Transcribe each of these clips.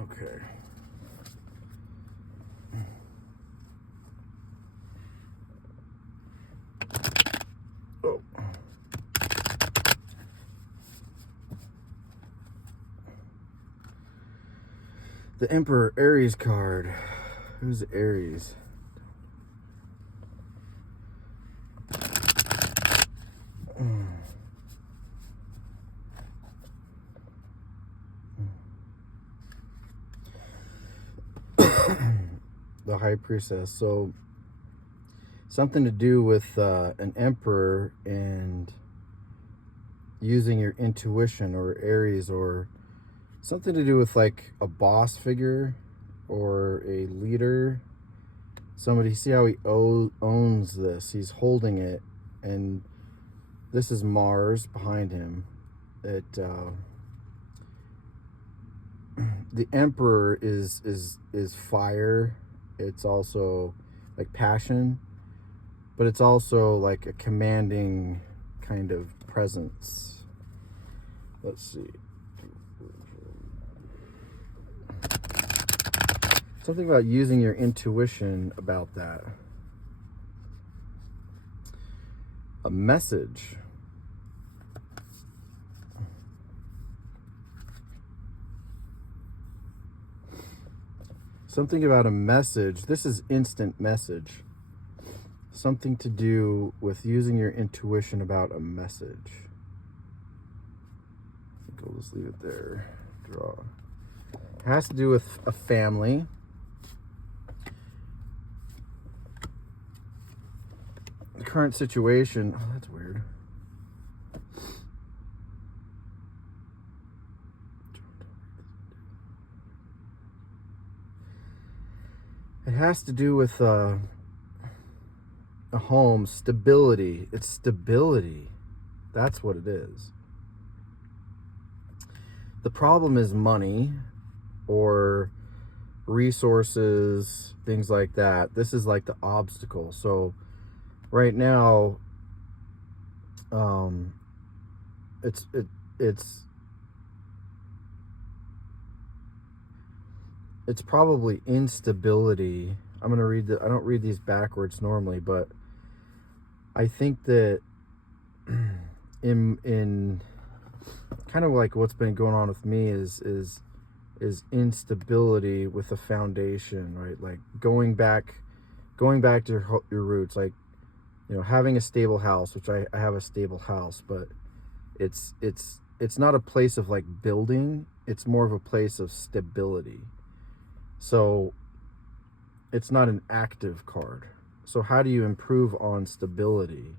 Okay. Oh. The Emperor Aries card. Who's Aries? The High Priestess. So something to do with an emperor and using your intuition, or Aries, or something to do with like a boss figure or a leader. Somebody, see how he owns this. He's holding it, and this is Mars behind him. The Emperor is fire. It's also like passion, but it's also like a commanding kind of presence. Let's see. Something about using your intuition about that. A message. Something about a message. This is instant message. Something to do with using your intuition about a message. I think I'll just leave it there. Draw. It has to do with a family. The current situation. Oh, that's weird. It has to do with a home, stability. It's stability. That's what it is. The problem is money or resources, things like that. This is like the obstacle. So right now, it's probably instability. I'm gonna read I don't read these backwards normally, but I think that in kind of like what's been going on with me is instability with a foundation, right? Like going back to your roots, like, you know, having a stable house, which I have a stable house, but it's not a place of like building. It's more of a place of stability. So it's not an active card. So how do you improve on stability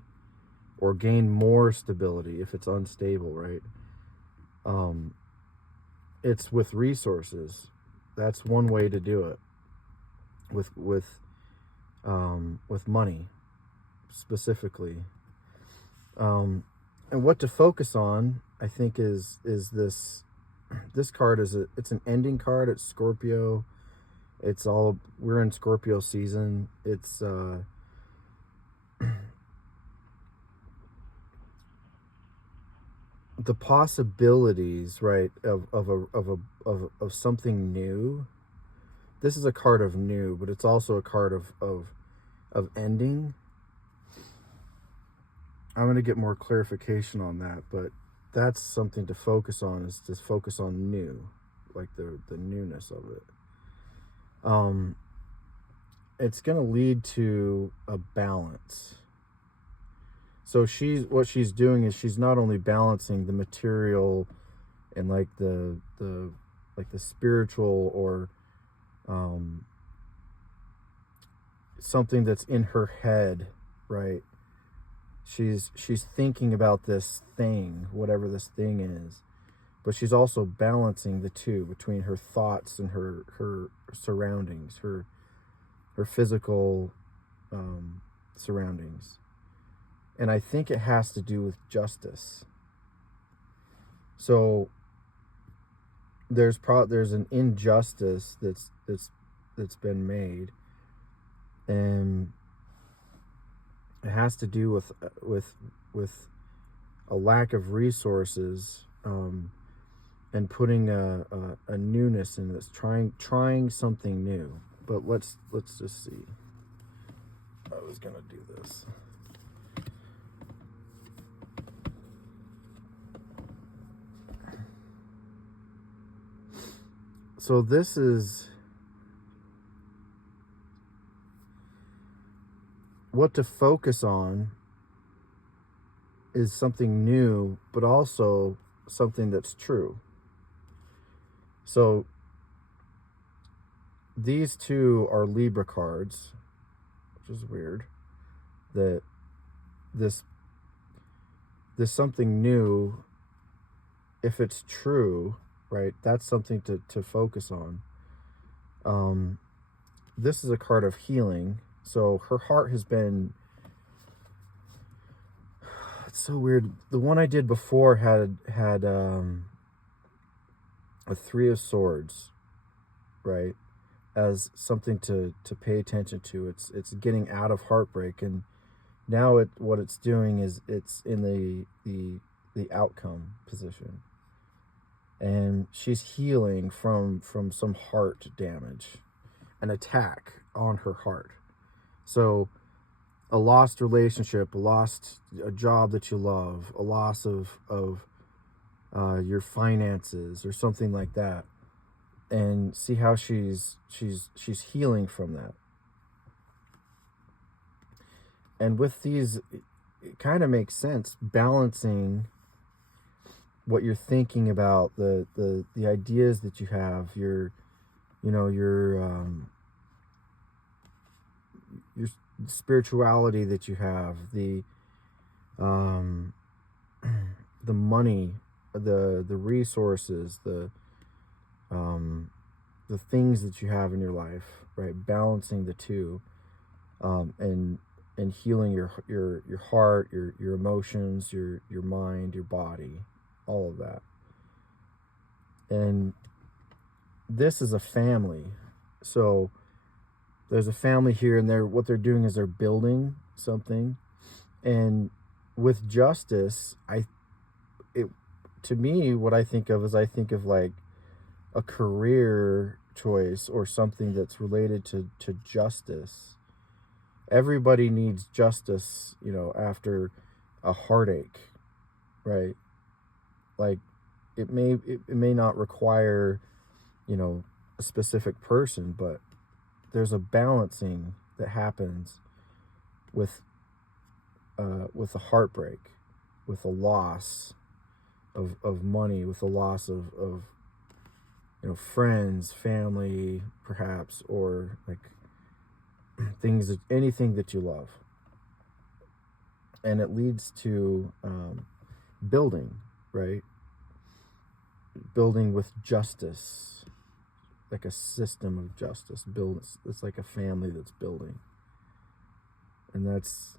or gain more stability if it's unstable, right? It's with resources. That's one way to do it. With money specifically. And what to focus on, I think, is this card it's an ending card. It's Scorpio. We're in Scorpio season. It's the possibilities, right, of something new. This is a card of new, but it's also a card of ending. I'm going to get more clarification on that, but that's something to focus on, is to focus on new, like the newness of it. It's going to lead to a balance. So what she's doing is she's not only balancing the material and like the spiritual, or something that's in her head, right? She's thinking about this thing, whatever this thing is, but she's also balancing the two between her thoughts and her surroundings, her physical surroundings. And I think it has to do with justice. So there's an injustice that's been made, and it has to do with a lack of resources, and putting a newness in this, trying something new. But let's just see. I was gonna do this. So this is what to focus on is something new, but also something that's true. So these two are Libra cards, which is weird. That this something new, if it's true, right, that's something to focus on. This is a card of healing. So her heart has been, it's so weird. The one I did before had a Three of Swords, right, as something to pay attention to. It's getting out of heartbreak, and now what it's doing is it's in the outcome position, and she's healing from some heart damage, an attack on her heart. So a lost relationship, a job that you love, a loss of your finances or something like that, and see how she's healing from that. And with these, it kind of makes sense, balancing what you're thinking about, the ideas that you have, your spirituality that you have, the money, the resources, the things that you have in your life, right? Balancing the two, and healing your heart, your emotions, your mind, your body, all of that. And this is a family. So there's a family here, and what they're doing is they're building something. And with justice, to me, what I think of is I think of like a career choice or something that's related to justice. Everybody needs justice, after a heartache, right? Like it may not require, a specific person, but there's a balancing that happens with a heartbreak, with a loss of money, with a loss of friends, family, perhaps, or like anything that you love. And it leads to building, right? Building with justice, like a system of justice. It's like a family that's building. And that's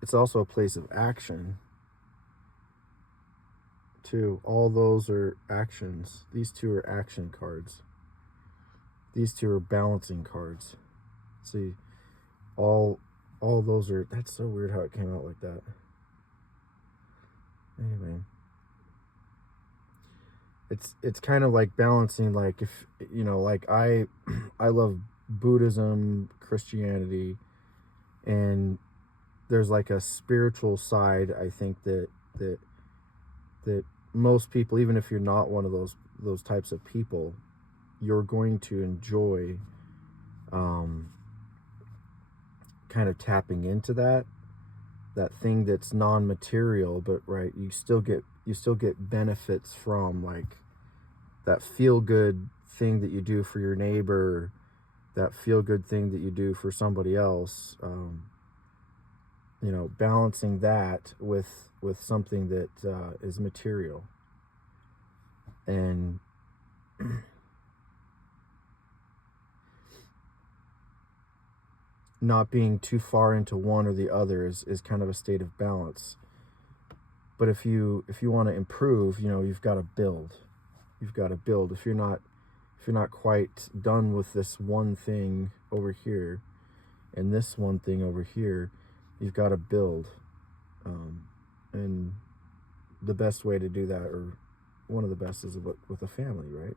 it's also a place of action too. All those are actions. These two are action cards. These two are balancing cards. See, all those are, that's so weird how it came out like that. Anyway, it's kind of like balancing, like if like I love Buddhism, Christianity, and there's like a spiritual side, I think, that most people, even if you're not one of those types of people, you're going to enjoy kind of tapping into that thing that's non-material, but right, you still get benefits from, like, that feel good thing that you do for your neighbor, that feel good thing that you do for somebody else. Balancing that with something that is material, and not being too far into one or the other is kind of a state of balance. But if you want to improve, you've got to build. If you're not if you're not quite done with this one thing over here and this one thing over here, you've got to build. And the best way to do that, or one of the best, is with a family, right?